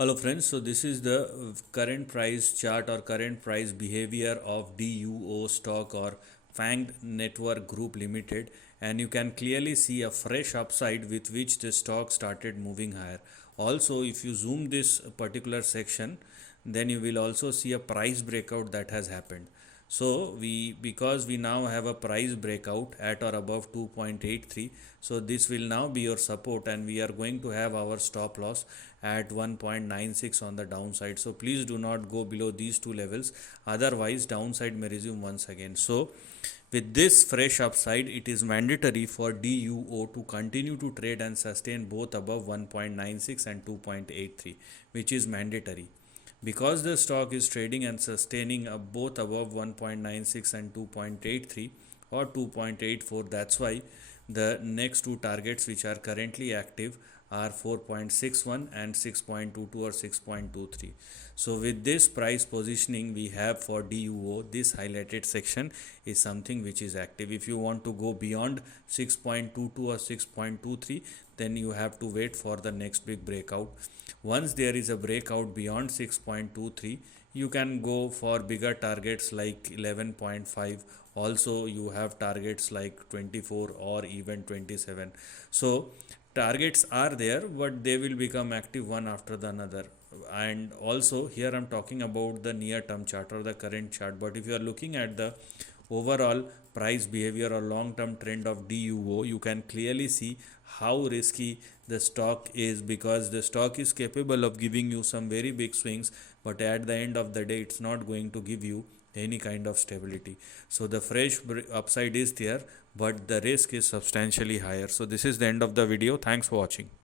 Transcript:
Hello friends, so this is the current price chart or current price behavior of DUO stock or Fangdd Network Group Limited, and you can clearly see a fresh upside with which the stock started moving higher. Also, if you zoom this particular section, then you will also see a price breakout that has happened. So because we now have a price breakout at or above 2.83, so this will now be your support, and we are going to have our stop loss at 1.96 on the downside. So please do not go below these two levels, otherwise downside may resume once again. So with this fresh upside, it is mandatory for DUO to continue to trade and sustain both above 1.96 and 2.83, which is mandatory. Because the stock is trading and sustaining both above 1.96 and 2.83 or 2.84, that's why the next two targets which are currently active are 4.61 and 6.22 or 6.23. So with this price positioning we have for DUO, this highlighted section is something which is active. If you want to go beyond 6.22 or 6.23, then you have to wait for the next big breakout. Once there is a breakout beyond 6.23, you can go for bigger targets like 11.5. Also you have targets like 24 or even 27. So targets are there, but they will become active one after the another. And also here I'm talking about the near term chart or the current chart, but if you are looking at the overall price behavior or long term trend of DUO, you can clearly see how risky the stock is, because the stock is capable of giving you some very big swings, but at the end of the day it's not going to give you any kind of stability. So the fresh upside is there, but the risk is substantially higher. So this is the end of the video. Thanks for watching.